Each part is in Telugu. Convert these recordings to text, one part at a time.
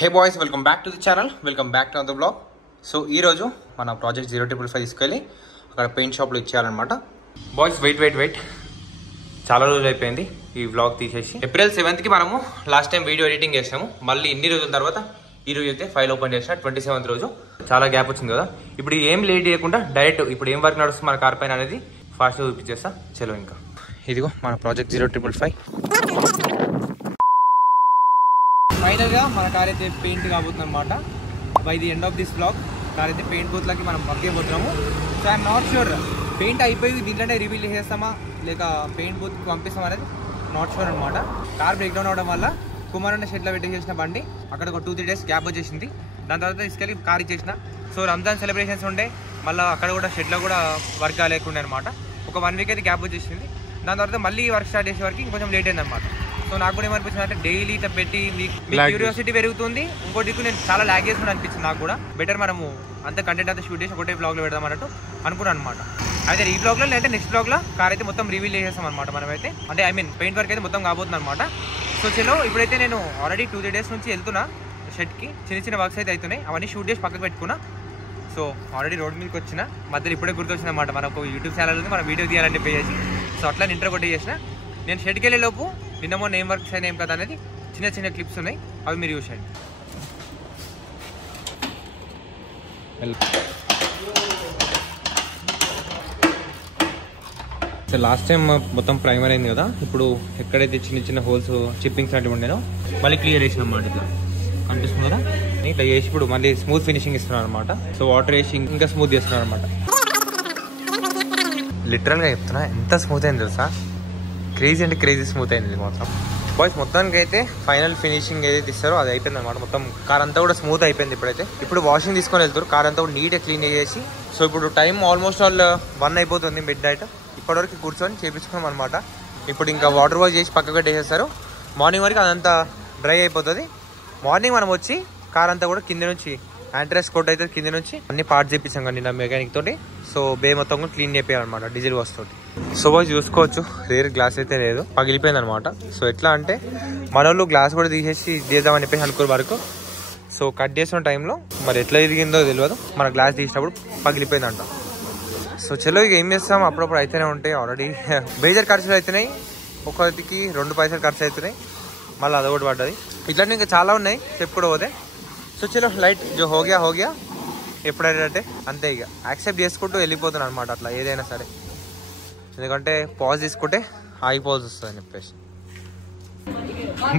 Hey boys, welcome back to the channel, welcome back to the blog. So ఈరోజు మన ప్రాజెక్ట్ 0555 తీసుకెళ్ళి అక్కడ పెయింట్ షాప్లో ఇచ్చేయాలన్నమాట. బాయ్స్ వెయిట్ చాలా రోజులు అయిపోయింది ఈ వ్లాగ్ తీసేసి. ఏప్రిల్ 7th మనము లాస్ట్ టైం వీడియో ఎడిటింగ్ చేసాము. మళ్ళీ ఇన్ని రోజుల తర్వాత ఈ రోజు అయితే ఫైల్ ఓపెన్ చేసిన 27th రోజు. చాలా గ్యాప్ వచ్చింది కదా. ఇప్పుడు ఏం లేట్ చేయకుండా డైరెక్ట్ ఇప్పుడు ఏం వర్క్ నడుస్తుంది మన కార్ పైన అనేది ఫాస్ట్గా చూపించేస్తా. చలో ఇంకా ఇదిగో మన ప్రాజెక్ట్ 0555. ఫైనల్గా మన కార్ అయితే పెయింట్ కాబోతుంది అనమాట. By the end of this blog car అయితే పెయింట్ బూత్లకి మనం పంపించబోతున్నాము. So I'm not sure paint అయిపోయి దీంట్లోనే రివీల్ చేస్తామా లేక పెయింట్ బూత్కి పంపిస్తాం అనేది నాట్ షూర్ అనమాట. కార్ బ్రేక్ డౌన్ అవడం వల్ల కుమారన్న షెడ్లో పెట్టేసేసిన బండి అక్కడ ఒక 2-3 days గ్యాప్ వచ్చేసింది. దాని తర్వాత తీసుకెళ్ళి కార్ ఇచ్చేసిన. సో రంజాన్ సెలబ్రేషన్స్ ఉండే, మళ్ళీ అక్కడ కూడా షెడ్లో కూడా వర్క్ కాలేకుండా అనమాట. ఒక 1 week అయితే గ్యాప్ వచ్చేసింది. దాని తర్వాత మళ్ళీ వర్క్ స్టార్ట్ చేసే వరకు ఇంకొంచెం లేట్ అయింది అనమాట. సో నాకు కూడా ఏమనిపించింది అంటే డైలీ ఇట్లా పెట్టి మీ క్యూరియాసిటీ పెరుగుతుంది. ఇంకోటి నేను చాలా లాగ్ చేసుకుని అనిపించింది. నాకు కూడా బెటర్ మనము అంత కంటెంట్ అంతా షూట్ చేసి ఒకటే బ్లాగ్లో పెడదాం అన్నట్టు అనుకున్నాను అనమాట. అయితే ఈ బ్లాగ్లో లేదంటే నెక్స్ట్ బ్లాగ్లో కార్ అయితే మొత్తం రివీల్ చేసేస్తాం అనమాట. మనమైతే అంటే పెయింట్ వర్క్ అయితే మొత్తం కాబోతుంది అనమాట. సో చలో ఇప్పుడైతే నేను ఆల్రెడీ 2-3 days నుంచి వెళ్తున్నా షెడ్కి. చిన్న వర్క్స్ అయితే అవుతున్నాయి, అవన్నీ షూట్ చేసి పక్కకు పెట్టుకున్నా. సో ఆల్రెడీ రోడ్ మీదకి వచ్చిన మధ్యలో ఇప్పుడే గుర్తొచ్చింది అనమాట. మనకు యూట్యూబ్ ఛానల్ ఉంది, మనం వీడియో తీయాలని చెప్పేసి. సో అట్లా ఇంటర్ కొట్టి చేసిన. నేను షెడ్కి వెళ్ళే లోపు నిన్న మొన్న ఏం వర్క్స్ అయినా ఏం కదా అనేది చిన్న క్లిప్స్ ఉన్నాయి, అవి మీరు చూసేయండి. సో లాస్ట్ టైం మొత్తం ప్రైమర్ అయింది కదా. ఇప్పుడు ఎక్కడైతే చిన్న హోల్స్ చిప్పింగ్స్ లాంటివి ఉండేనో మళ్ళీ క్లియర్ చేసిన అనమాట. ఇట్లా కనిపిస్తుంది కదా, ఇట్లా చేసి ఇప్పుడు మళ్ళీ స్మూత్ ఫినిషింగ్ ఇస్తున్నారు అనమాట. సో వాటర్ వేసి ఇంకా స్మూత్ చేస్తున్నారు అనమాట. లిటరల్గా చెప్తున్నా ఎంత స్మూత్ అయింది తెలుసా. క్రేజీ అంటే క్రేజీ స్మూత్ అయింది మొత్తం. బాయ్స్ మొత్తానికి అయితే ఫైనల్ ఫినిషింగ్ ఏదైతే ఇస్తారో అది అయిపోయింది అనమాట. మొత్తం కార్ అంతా కూడా స్మూత్ అయిపోయింది. ఇప్పుడు వాషింగ్ తీసుకొని వెళ్తారు. కార్ అంతా కూడా నీట్గా క్లీన్ చేసి. సో ఇప్పుడు టైం ఆల్మోస్ట్ 1 అయిపోతుంది మిడ్ నైట్. ఇప్పటివరకు కూర్చొని చేపించుకున్నాం అనమాట. ఇప్పుడు ఇంకా వాటర్ వాష్ చేసి పక్కకు పెట్టేసేస్తారు. మార్నింగ్ వరకు అదంతా డ్రై అయిపోతుంది. మార్నింగ్ మనం వచ్చి కార్ అంతా కూడా కింద నుంచి యాంట్రెస్ కోట్ అయితే కింద నుంచి అన్ని పార్ట్స్ చేపించాం కానీ నా మెకానిక్ తోటి. సో బే మొత్తం కూడా క్లీన్ చేయాలన్నమాట డీజిల్ వాష్ తోటి. సో బాగా చూసుకోవచ్చు, రేర్ గ్లాస్ అయితే లేదు, పగిలిపోయింది అనమాట. సో ఎట్లా అంటే మన వాళ్ళు గ్లాస్ కూడా తీసేసి చేద్దామని చెప్పేసి అనుకోరు వరకు. సో కట్ చేసిన టైంలో మరి ఎట్లా ఎదిగిందో తెలియదు, మన గ్లాస్ తీసినప్పుడు పగిలిపోయిందంట. సో చలో ఇక ఏం చేస్తాం, అప్పుడప్పుడు అయితేనే ఉంటాయి. ఆల్రెడీ బేజర్ ఖర్చులు అవుతున్నాయి, ఒకటికి 2 పైసలు ఖర్చు అవుతున్నాయి, మళ్ళీ అదొకటి పడ్డది. ఇట్లాంటి ఇంకా చాలా ఉన్నాయి చెప్పుకోవడం పోతే. సో చలో లైట్ జో హోగియా ఎప్పుడైతే అంతే, ఇక యాక్సెప్ట్ చేసుకుంటూ వెళ్ళిపోతున్నాను అనమాట. అట్లా ఏదైనా సరే, ఎందుకంటే పాజ్ తీసుకుంటే ఆగిపోవాల్సి వస్తుంది అని చెప్పేసి.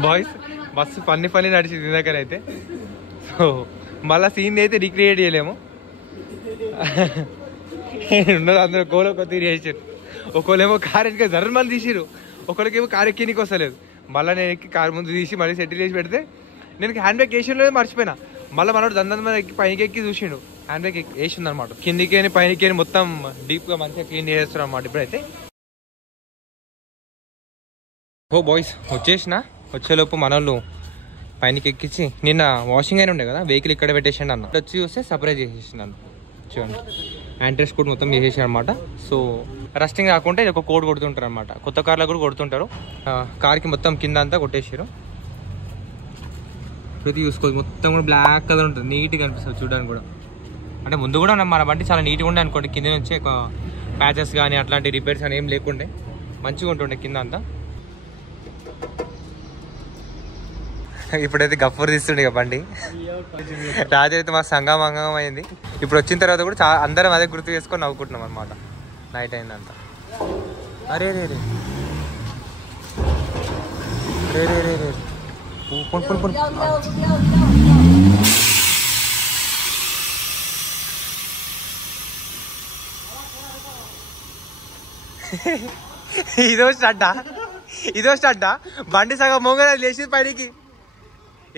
బాయ్స్ బస్సు పని నడిచింది దగ్గర అయితే. సో మళ్ళీ సీన్ అయితే రిక్రియేట్ చేయలేము. ఉండదు, అందరూ కోలో తీరి చేసారు. ఒకళ్ళేమో కార్ ఎక్కి జర్మలు తీసిరు, ఒకరికేమో కార్ ఎక్కినికి వస్తలేదు. మళ్ళీ నేను ఎక్కి కార్ ముందు తీసి మళ్ళీ సెటిల్ చేసి పెడితే నేను హ్యాండ్ బ్రేక్ వేసిలో మర్చిపోయినా. మళ్ళీ మనోడు దండం ఎక్కి పైకి ఎక్కి చూసిండు, హ్యాండ్ బ్రేక్ వేసింది అనమాట. కిందికి అని పైకి అని మొత్తం డీప్గా మంచిగా క్లీన్ చేస్తారు అనమాట. ఇప్పుడైతే ఓ బాయ్స్ వచ్చేలోపు మనోళ్ళు పైనకి ఎక్కించి నిన్న వాషింగ్ అయినా ఉండే కదా, వెహికల్ ఇక్కడ పెట్టేసిండు అన్న. వచ్చి చూస్తే సర్ప్రైజ్ చేసేసిండు అన్న. చూడండి యాంట్రెస్ కోడ్ మొత్తం చేసేసాడు అనమాట. సో రస్టింగ్ కాకుండా ఇది ఒక కోడ్ కొడుతుంటారు అనమాట. కొత్త కార్లో కూడా కొడుతుంటారు. కార్కి మొత్తం కింద అంతా కొట్టేసారు. ప్రతి చూసుకోవచ్చు మొత్తం కూడా బ్లాక్ కలర్ ఉంటుంది, నీట్గా అనిపిస్తుంది చూడడానికి కూడా. అంటే ముందు కూడా మన బండి చాలా నీట్గా ఉండే అనుకోండి, కింద నుంచి ఒక ప్యాచెస్ కానీ అట్లాంటి రిపేర్స్ కానీ ఏం లేకుండే మంచిగా ఉంటుండే కింద అంతా. ఇప్పుడైతే గఫూర్ తీస్తుండే ఇక బండి. రాజు అయితే మా సంగం అయింది. ఇప్పుడు వచ్చిన తర్వాత కూడా అందరం అదే గుర్తు చేసుకొని నవ్వుకుంటున్నాం అనమాట. నైట్ అయిందంతా. అరే రే రే రే రే రే రే పొన్ ఇదో స్టార్టా బండి సగం మోగ లేచింది పైకి.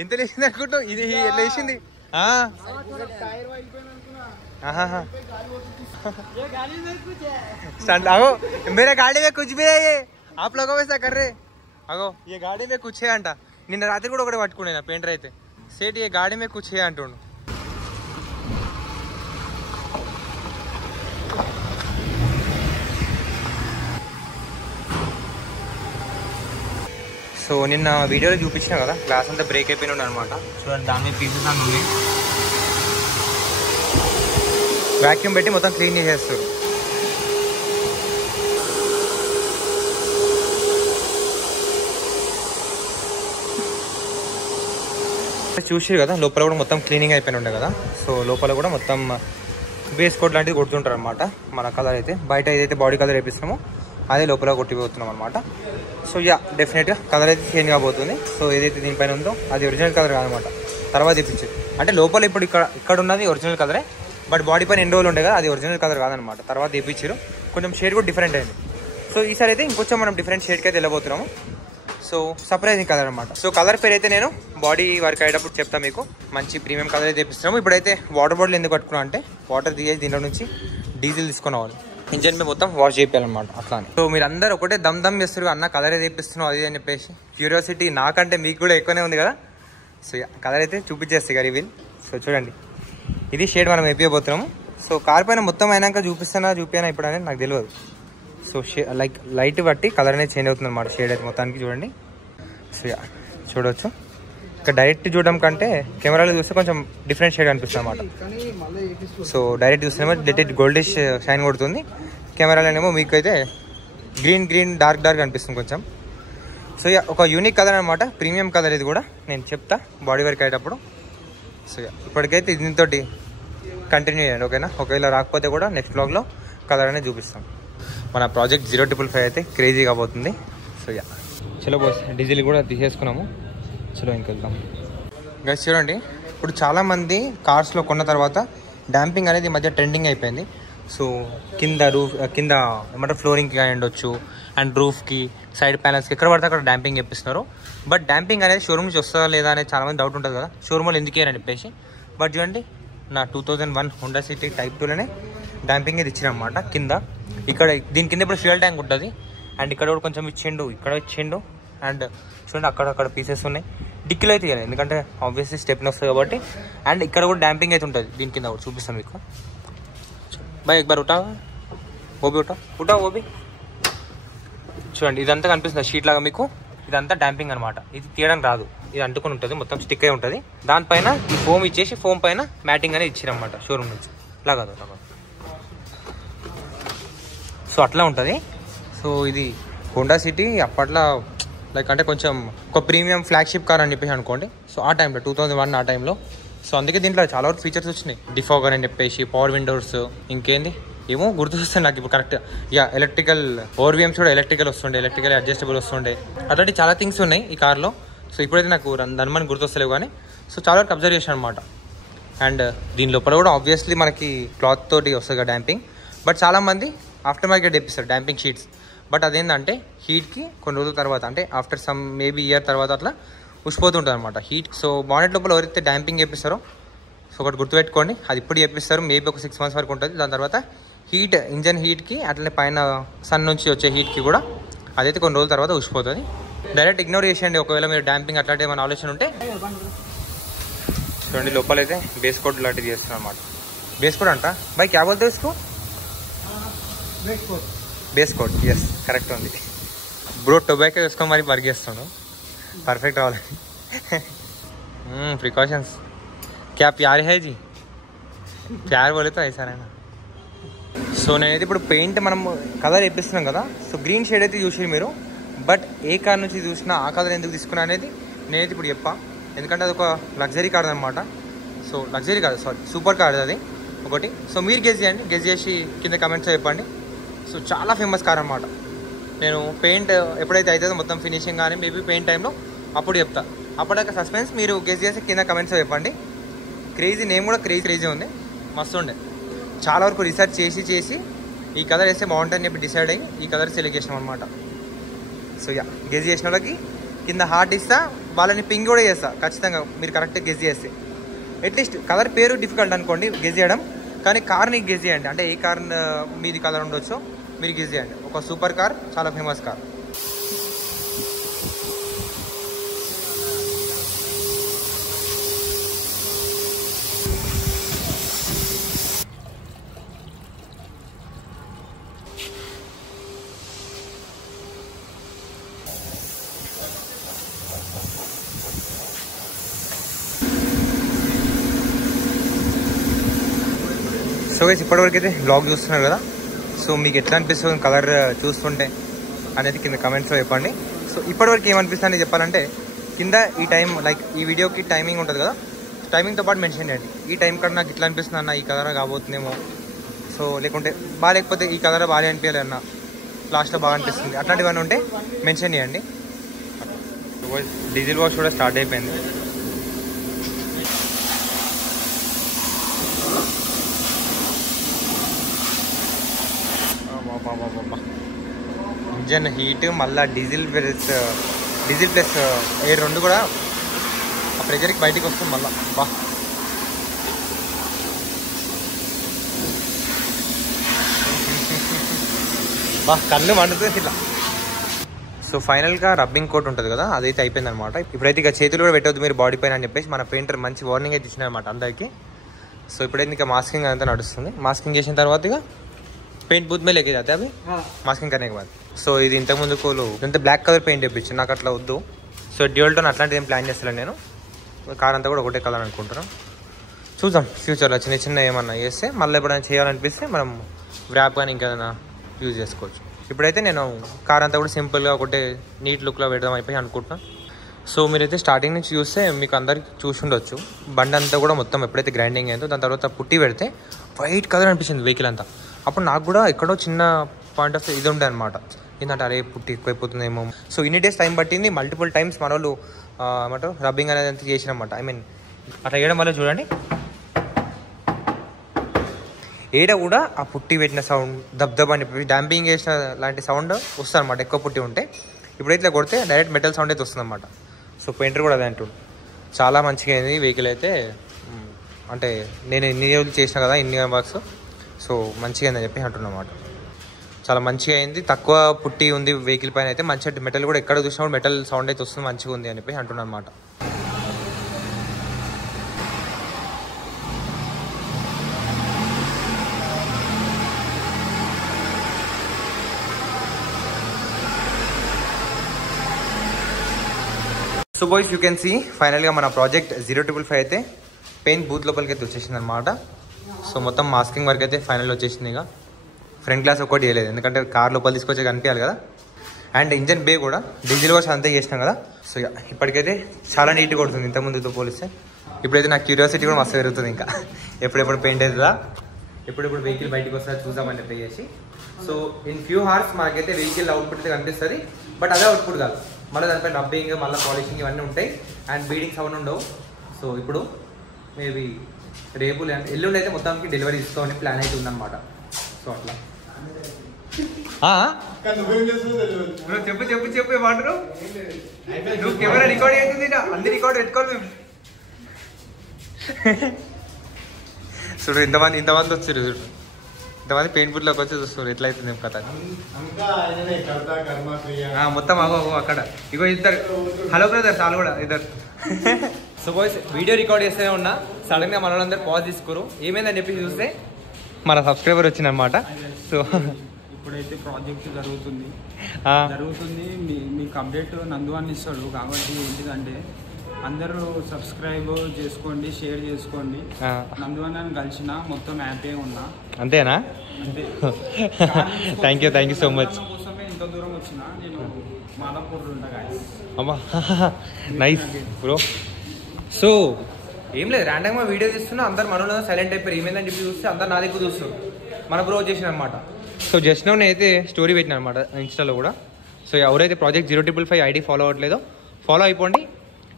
ఎంత లేచింది అనుకుంటావు, ఇది లేచింది. अगो मेरे गाड़ी में कुछ भी है, ये आप लोगों वैसा कर रहे. अगो ये गाड़ी में कुछ है अंట. నిన్న రాత్రి కూడా ఒకటి పట్టుకునే పెయింటర్ అయితే సేట్ ఏ గాడి మీద కుచ్ అంటుండు. సో నిన్న వీడియోలో చూపించిన కదా గ్లాస్ అంతా బ్రేక్ అయిపోయిన అనమాట. చూడండి దాని మీద పీసెస్ అన్నీ ఉంది. వ్యాక్యూమ్ పెట్టి మొత్తం క్లీన్ చేసేస్తారు. చూసి కదా లోపల కూడా మొత్తం క్లీనింగ్ అయిపోయిన ఉండే కదా. సో లోపల కూడా మొత్తం బేస్ కోట్ లాంటిది కొడుతుంటారు అనమాట. మన కలర్ అయితే బయట ఏదైతే బాడీ కలర్ వేపిస్తామో అదే లోపల కొట్టిపోతున్నాం అనమాట. సో యా డెఫినెట్గా కలర్ అయితే చేంజ్ కాబోతుంది. సో ఏదైతే దీనిపైన ఉందో అది ఒరిజినల్ కలర్ కాదనమాట, తర్వాత తెప్పించేది. అంటే లోపల ఇప్పుడు ఇక్కడ ఉన్నది ఒరిజినల్ కలరే, బట్ బాడీ పైన ఎన్ని రోజులు ఉండే కదా అది ఒరిజినల్ కలర్ కాదనమాట, తర్వాత తెప్పించారు. కొంచెం షేడ్ కూడా డిఫరెంట్ అయింది. సో ఈసారి అయితే ఇంకొంచెం మనం డిఫరెంట్ షేడ్కి అయితే వెళ్ళబోతున్నాము. సో సర్ప్రైజింగ్ కలర్ అనమాట. సో కలర్ పేరు అయితే నేను బాడీ వర్క్ అయ్యేటప్పుడు చెప్తాను మీకు. మంచి ప్రీమియం కలర్ అయితే తెప్పిస్తున్నాము. ఇప్పుడైతే వాటర్ బాటిల్ ఎందుకు పట్టుకున్నా అంటే వాటర్ తీసేసి దీంట్లో నుంచి డీజిల్ తీసుకొని రావాలి, ఇంజన్ మీద మొత్తం వాష్ చేయాలన్నమాట. అట్లా అని. సో మీరు అందరూ ఒకటే దమ్ చేస్తారు, అన్న కలర్ అయితే తెప్పిస్తున్నావు అది అని చెప్పేసి. క్యూరియాసిటీ నాకంటే మీకు కూడా ఎక్కువనే ఉంది కదా. సో కలర్ అయితే చూపించేస్తాయి కదా రివీల్. సో చూడండి ఇది షేడ్ మనం వేపియబోతున్నాము. సో కార్ పైన మొత్తం అయినాక చూపినా ఇప్పుడు అనేది నాకు తెలియదు. సో లైక్ లైట్ బట్టి కలర్ అనేది చేంజ్ అవుతుంది అనమాట, షేడ్ అయితే మొత్తానికి చూడండి. సో చూడవచ్చు. ఇక్కడ డైరెక్ట్ చూడడం కంటే కెమెరాలో చూస్తే కొంచెం డిఫరెంట్ షేడ్ అనిపిస్తుంది అనమాట. సో డైరెక్ట్ చూస్తేనేమో లిటిల్ గోల్డిష్ షైన్ కొడుతుంది, కెమెరాలోనేమో మీకు అయితే గ్రీన్ డార్క్ అనిపిస్తుంది కొంచెం. సో ఒక యూనిక్ కలర్ అనమాట, ప్రీమియం కలర్ ఇది కూడా. నేను చెప్తా బాడీ వర్క్ అయ్యేటప్పుడు. సో ఇప్పటికైతే దీంతో కంటిన్యూ చేయండి ఓకేనా. ఒకవేళ రాకపోతే కూడా నెక్స్ట్ బ్లాగ్లో కలర్ అనేది చూపిస్తాం. మన ప్రాజెక్ట్ 055 అయితే క్రేజీ కాబోతుంది. సో చలో బాస్ డీజిల్ కూడా తీసేసుకున్నాము. చలో ఇంకెళ్తాం గైస్. చూడండి ఇప్పుడు చాలామంది కార్స్లో కొన్న తర్వాత డాంపింగ్ అనేది ఈ మధ్య ట్రెండింగ్ అయిపోయింది. సో కింద ఏమంటారు ఫ్లోరింగ్కి కానీ ఉండొచ్చు, అండ్ రూఫ్కి, సైడ్ ప్యానల్స్కి ఎక్కడ పడితే అక్కడ డాంపింగ్ చేపిస్తున్నారు. బట్ డాంపింగ్ అనేది షోరూమ్ నుంచి వస్తుందా లేదా అనేది చాలామంది డౌట్ ఉంటుంది కదా, షోరూమ్లో ఎందుకు అని చెప్పేసి. బట్ చూడండి నా 2001 హోండా సిటీ టైప్ 2లోనే డాంపింగ్ ఇది ఇచ్చినమాట. కింద ఇక్కడ దీని కింద ఇప్పుడు ఫ్యూయల్ ట్యాంక్ ఉంటుంది, అండ్ ఇక్కడ కూడా కొంచెం ఇచ్చిండు, ఇక్కడ ఇచ్చిండు, అండ్ చూడండి అక్కడ పీసెస్ ఉన్నాయి. డిక్కీలో అయితే ఇవ్వాలి ఎందుకంటే ఆబ్వియస్లీ స్టెప్ని వస్తుంది కాబట్టి. అండ్ ఇక్కడ కూడా డాంపింగ్ అయితే ఉంటుంది దీని కింద కూడా చూపిస్తాను మీకు. బాయ్ ఎక్ బార్ ఉటా ఓబీ. చూడండి ఇదంతా కనిపిస్తుంది షీట్ లాగా మీకు. ఇదంతా డాంపింగ్ అనమాట, ఇది తీయడానికి రాదు, ఇది అంటుకొని ఉంటుంది, మొత్తం స్టిక్ అయి ఉంటుంది. దానిపైన ఈ ఫోమ్ ఇచ్చేసి ఫోమ్ పైన మ్యాటింగ్ అనేది ఇచ్చిరన్నమాట షోరూమ్ నుంచి. లాగా సో అట్లా ఉంటుంది. సో ఇది హోండా సిటీ అప్పట్లో లైక్ అంటే కొంచెం ఒక ప్రీమియం ఫ్లాగ్షిప్ కార్ అని చెప్పేసి అనుకోండి. సో ఆ టైంలో 2001 ఆ టైంలో. సో అందుకే దీంట్లో చాలా వరకు ఫీచర్స్ వచ్చినాయి, డిఫాగర్ అని చెప్పేసి, పవర్ విండోస్, ఇంకేంది ఏమో గుర్తొస్తుంది నాకు ఇప్పుడు కరెక్ట్. ఎలక్ట్రికల్ ఓవర్విఎమ్స్ కూడా ఎలక్ట్రికల్ వస్తుండే, ఎలక్ట్రికల్ అడ్జస్టబుల్ వస్తుండే, అట్లాంటి చాలా థింగ్స్ ఉన్నాయి ఈ కార్లో. సో ఇప్పుడైతే నాకు దాని గుర్తొస్తలేవు కానీ. సో చాలా వరకు అబ్జర్వ్ చేశాను అనమాట. అండ్ దీని లోపల కూడా ఆబ్వియస్లీ మనకి క్లాత్ తోటి వస్తుంది కదా డాంపింగ్. బట్ చాలామంది ఆఫ్టర్ మార్కెట్ తెప్పిస్తారు డాంపింగ్ షీట్స్. బట్ అదేంటంటే హీట్కి కొన్ని రోజుల తర్వాత, అంటే ఆఫ్టర్ సమ్ మేబీ ఇయర్ తర్వాత అట్లా ఉసిపోతుంటుంది అనమాట హీట్. సో బానెట్ లోపల ఎవరైతే డాంపింగ్ చేపిస్తారో సో ఒకటి గుర్తుపెట్టుకోండి, అది ఇప్పుడు చేపిస్తారు, మేబీ ఒక 6 months వరకు ఉంటుంది. దాని తర్వాత హీట్, ఇంజన్ హీట్కి అట్లనే పైన సన్ నుంచి వచ్చే హీట్కి కూడా అదైతే కొన్ని రోజుల తర్వాత ఉసిపోతుంది. డైరెక్ట్ ఇగ్నోర్ చేసేయండి ఒకవేళ మీరు డాంపింగ్ అట్లాంటి ఏమైనా ఆలోచన ఉంటే. చూడండి లోపలైతే బేస్ కోట్ లాంటివి చేస్తున్నారు అనమాట. బేస్ కోట్ అంట బై క్యా బోల్తే ఇస్కో? బేస్ కోట్, ఎస్ కరెక్ట్ ఉంది బ్రో. టొబాకో వేసుకొని మరి వర్క్ చేస్తున్నాడు, పర్ఫెక్ట్ రావాలి. ప్రికాషన్స్ క్యా ప్యార్ హై జీ, ప్యార్ బోలేతో ఐసారైనా. సో నేనైతే ఇప్పుడు పెయింట్ మనం కలర్ వేపిస్తున్నాం కదా. సో గ్రీన్ షేడ్ అయితే చూసి మీరు, బట్ ఏ కార్ నుంచి చూసినా ఆ కలర్ ఎందుకు తీసుకున్నా అనేది నేనైతే ఇప్పుడు చెప్పా. ఎందుకంటే అది ఒక లగ్జరీ కార్ అనమాట. సో లగ్జరీ కాదు, సారీ సూపర్ కార్ అది ఒకటి. సో మీరు గెస్ చేయండి, గెస్ చేసి కింద కమెంట్స్లో చెప్పండి. సో చాలా ఫేమస్ కార్ అనమాట. నేను పెయింట్ ఎప్పుడైతే అవుతుందో మొత్తం ఫినిషింగ్ కానీ మేబీ పెయింట్ టైంలో అప్పుడు చెప్తా. అప్పటిదాకా సస్పెన్స్, మీరు గెస్ చేసి కింద కమెంట్స్లో చెప్పండి. క్రేజీ నేమ్ కూడా క్రేజీ ఉంది, మస్తు ఉండే. చాలా వరకు రీసెర్చ్ చేసి ఈ కలర్ వేస్తే బాగుంటుందని చెప్పి డిసైడ్ అయ్యి ఈ కలర్ సెలెక్ట్ చేసినాం అనమాట. సో గెస్ చేసిన వాళ్ళకి కింద హార్ట్ ఇస్తా, వాళ్ళని పింగ్ కూడా చేస్తా ఖచ్చితంగా మీరు కరెక్ట్గా గెస్ చేస్తే. అట్లీస్ట్ కలర్ పేరు డిఫికల్ట్ అనుకోండి గెస్ చేయడం, కానీ కార్ని గెస్ చేయండి. అంటే ఏ కార్ మీది కలర్ ఉండొచ్చో మీరు గెస్ చేయండి. ఒక సూపర్ కార్, చాలా ఫేమస్ కార్. సో గైస్ ఇప్పటివరకు అయితే బ్లాగ్ చూస్తున్నారు కదా. సో మీకు ఎట్లా అనిపిస్తుంది కలర్ చూస్తుంటే అనేది కింద కమెంట్స్లో చెప్పండి. సో ఇప్పటివరకు ఏమనిపిస్తుంది చెప్పాలంటే కింద ఈ టైం లైక్ ఈ వీడియోకి టైమింగ్ ఉంటుంది కదా, టైమింగ్తో పాటు మెన్షన్ చేయండి. ఈ టైం కన్నా నాకు ఇట్లా అనిపిస్తుంది అన్న, ఈ కలర్ కాబోతుందేమో, సో లేకుంటే బాగాలేకపోతే ఈ కలర్ బాగా అనిపించాలి అన్న, లాస్ట్లో బాగా అనిపిస్తుంది, అట్లాంటివన్నీ ఉంటే మెన్షన్ చేయండి. డీజిల్ వాష్ కూడా స్టార్ట్ అయిపోయింది. ఇంజన్ హీట్ మళ్ళీ డీజిల్ ప్లస్ ఎయిర్ రెండు కూడా ఆ ప్రెజర్కి బయటికి వస్తుంది మళ్ళీ. బా కళ్ళు మండుతుంది ఇలా. సో ఫైనల్గా రబ్బింగ్ కోట్ ఉంటుంది కదా, అదైతే అయిపోయింది అనమాట. ఇప్పుడైతే ఇక చేతులు కూడా పెట్టవద్దు మీరు బాడీ పైన అని చెప్పేసి మన పెయింటర్ మంచి వార్నింగ్ అయితే ఇచ్చింది అనమాట అందరికీ. సో ఇప్పుడైతే ఇంకా మాస్కింగ్ అంతా నడుస్తుంది. మాస్కింగ్ చేసిన తర్వాత ఇక పెయింట్ బూత్ మీద లేకే అవి మాస్కింగ్ కనే బాద్. సో ఇది ఇంతకుముందు కోలు ఇంత బ్లాక్ కలర్ పెయింట్ వేయించు, నాకు అట్లా వద్దు. సో డ్యూయల్ టోన్ అట్లాంటిది ఏం ప్లాన్ చేస్తాను నేను. కార్ అంతా కూడా ఒకటే కలర్ అనుకుంటున్నాను. చూద్దాం ఫ్యూచర్లో చిన్న చిన్న ఏమన్నా చేస్తే మళ్ళీ ఎప్పుడైనా చేయాలనిపిస్తే మనం వ్రాప్ కానీ ఇంకేదైనా యూజ్ చేసుకోవచ్చు. ఇప్పుడైతే నేను కార్ అంతా కూడా సింపుల్గా ఒకటే నీట్ లుక్లో పెడదాం అయిపోయి అనుకుంటున్నాను. సో మీరైతే స్టార్టింగ్ నుంచి చూస్తే మీకు అందరికి చూసి ఉండొచ్చు, బండి అంతా కూడా మొత్తం ఎప్పుడైతే గ్రైండింగ్ అయిందో దాని తర్వాత పుట్టి పెడితే వైట్ కలర్ అనిపించింది వెహికల్ అంతా. అప్పుడు నాకు కూడా ఎక్కడో చిన్న పాయింట్ ఆఫ్ ఇది ఉండే అనమాట, ఏంటంటే అరే పుట్టి ఎక్కువైపోతుందేమో. సో ఇన్ని డేస్ టైం పట్టింది, మల్టిపుల్ టైమ్స్ మన వాళ్ళు ఏమంటారు రబ్బింగ్ అనేది అంతా చేసినమాట. ఐ మీన్ అట్లా వేయడం వల్ల చూడండి ఏడ కూడా ఆ పుట్టి పెట్టిన సౌండ్ దబ్దబ్ అని చెప్పి డాంపింగ్ చేసిన లాంటి సౌండ్ వస్తుంది అనమాట ఎక్కువ పుట్టి ఉంటే. ఇప్పుడైతే ఇట్లా కొడితే డైరెక్ట్ మెటల్ సౌండ్ అయితే వస్తుంది అనమాట. సో పెయింటర్ కూడా అదే అంటుండు. చాలా మంచిగా అయింది వెహికల్ అయితే, అంటే నేను ఇన్ని రోజులు చేసిన కదా ఇన్ని వర్క్స్, సో మంచిగా అయిందని చెప్పి అంటున్నమాట. చాలా మంచిగా అయింది, తక్కువ పుట్టి ఉంది వెహికల్ పైన అయితే, మంచిగా మెటల్ కూడా ఎక్కడ చూసినా కూడా మెటల్ సౌండ్ అయితే వస్తుంది, మంచిగా ఉంది అని చెప్పి అంటున్నాను అనమాట. So boys you can see ఫైనల్గా మన ప్రాజెక్ట్ 055 అయితే పెయింట్ బూత్ లోపలికి అయితే వచ్చేసింది అనమాట. సో మొత్తం మాస్కింగ్ వరకు అయితే ఫైనల్ వచ్చేసింది. ఇక ఫ్రంట్ గ్లాస్ ఒక్కటి చేయలేదు, ఎందుకంటే కార్ లోపల తీసుకొచ్చే కనిపించాలి కదా. అండ్ ఇంజన్ బే కూడా డీజిల్ వాష్ అంతా చేసినాం కదా. సో ఇప్పటికైతే చాలా నీట్గా కొడుతుంది ఇంతకుముందుతో పోలిస్తే. ఇప్పుడైతే నాకు క్యూరియాసిటీ కూడా మస్తు పెరుగుతుంది, ఇంకా ఎప్పుడెప్పుడు పెయింట్ అవుతుందా, ఎప్పుడెప్పుడు వెహికల్ బయటకు వస్తుందా చూద్దామని చెప్పేసి. సో ఇన్ ఫ్యూ అవర్స్ మనకైతే వెహికల్ అవుట్పుట్ అయితే కనిపిస్తుంది, బట్ అదే అవుట్పుట్ కాదు, మళ్ళీ దానిపై రబ్బింగ్ మళ్ళీ పాలిషింగ్ ఇవన్నీ ఉంటాయి అండ్ బీడింగ్ సౌండ్ ఉండవు. సో ఇప్పుడు మేబీ రేపు ఎల్లుండి అయితే మొత్తానికి డెలివరీ ఇస్తామని ప్లాన్ అయితే ఉందన్నమాట. సో అట్లా చెప్పు చెప్పు చెప్పు ఏమంటారు, నువ్వు కెమెరా రికార్డ్ అవుతుంది, అన్ని రికార్డ్ పెట్టుకోవాలి మేము. చూడు ఇంతమంది వచ్చారు, చూడు ఇంతమంది పెయింట్ బూత్లోకి వచ్చి చూస్తారు ఎట్లా అవుతుంది కథ మొత్తం. అక్కడ ఇగో ఇద్దరు హలో బ్రదర్స్ వాళ్ళు కూడా ఇద్దరు. సో బాయ్స్ వీడియో రికార్డ్ చేస్తూనే ఉన్నా, సడన్గా మన వాళ్ళందరూ పాజ్ తీసుకోరు, ఏమైందని చెప్పి చూస్తే మన సబ్స్క్రైబర్ వచ్చిందనమాట. సో ఇప్పుడైతే ప్రాజెక్ట్ జరుగుతుంది మీకు అప్డేట్ నందు అని ఇస్తాడు. కాబట్టి ఏంటిదంటే అందరూ సబ్స్క్రైబ్ చేసుకోండి, షేర్ చేసుకోండి. నందు అని కలిసిన మొత్తం హ్యాపీగా ఉన్నా. అంతేనా? అంతే. Thank you so much. కోసమే ఇంత దూరం వచ్చిన నేను మాదాపూర్ ఉంటా గాయస్. అమ్మా నైస్ బ్రో. సో ఏం లేదు, ర్యాండమ్గా వీడియో తీస్తున్నా, అందరు మనలో సైలెంట్ అయిపోయారు, ఏమైందని చెప్పి చూస్తే అందరు నా దగ్గర చూస్తారు, మన బ్రో చేసిన అనమాట. సో జస్ట్ నౌ నేనైతే స్టోరీ పెట్టిన అనమాట ఇన్స్టాలో కూడా. సో ఎవరైతే ప్రాజెక్ట్ 055 ఐడి ఫాలో అవ్వట్లేదో ఫాలో అయిపోండి.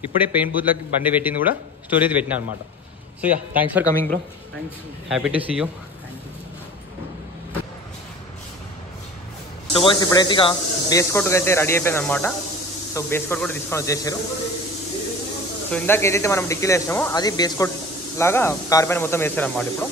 ఇప్పుడే పెయింట్ బూత్లోకి బండి పెట్టింది కూడా స్టోరీ అయితే పెట్టినా అనమాట. So thanks for coming bro, happy to see you. So boys ఇప్పుడైతే ఇక బేస్ కోట్కి అయితే రెడీ అయిపోయింది అనమాట. సో బేస్ కోట్ కూడా తీసుకొని వచ్చేసారు. సో ఇందాక ఏదైతే మనం డిక్కీలో వేసామో అది బేస్ కోట్ లాగా కార్ పైన మొత్తం వేస్తారు అనమాట ఇప్పుడు.